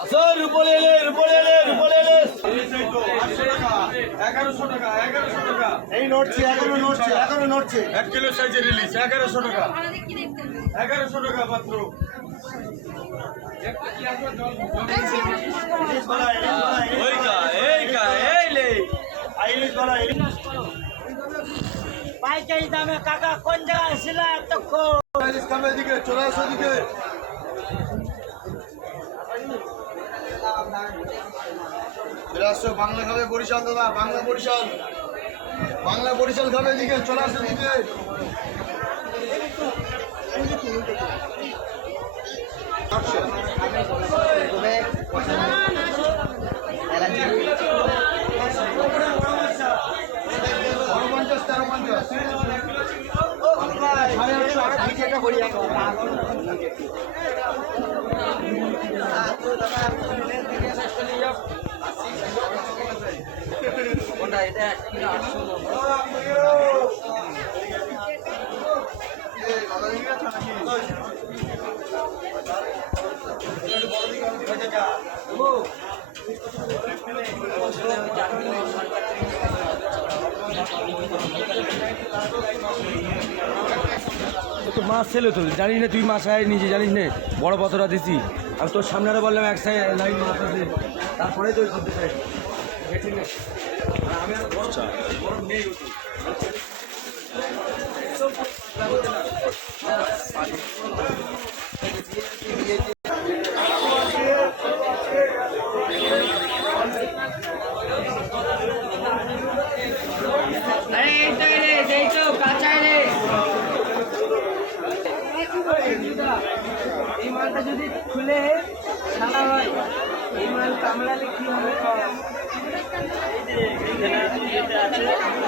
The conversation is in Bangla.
স্যার রুপলে এলে রুপলে এলে রুপলে এলে 1100 টাকা 1100 টাকা এই নড়ছে এখনো নড়ছে এখনো নড়ছে 1 কিলো সাইজের রিলিজ 1100 টাকা 1100 টাকা মাত্র ইলিশ বলা ওই কা এই লে ইলিশ বলা পাইকারি দামে কাকা কোন জায়গায় ছিল এতক্ষণ? ইলিশ খাবে এদিকে চলে আসো এদিকে চলে আসো বাংলা খাবে বরিশাল দাদা বাংলা বরিশাল খাবে এদিকে চলে আসো এদিকে তো মাছ ছিল তো জানিস না তুই মাছ আয় নিজে জানিস না বড় পতরা দিছি আমি তোর সামনে আরো বললাম এক সাইড লাইন মাছ আছে তারপরে তুই করতে চাই আমি আর বড় নেই আরে এইটাই রে এই তো কাঁচাই রে। এই মালটা যদি খুলে সাদা হয় এই মাল কামড়ালে কি হবে? এই যে এখানে আছে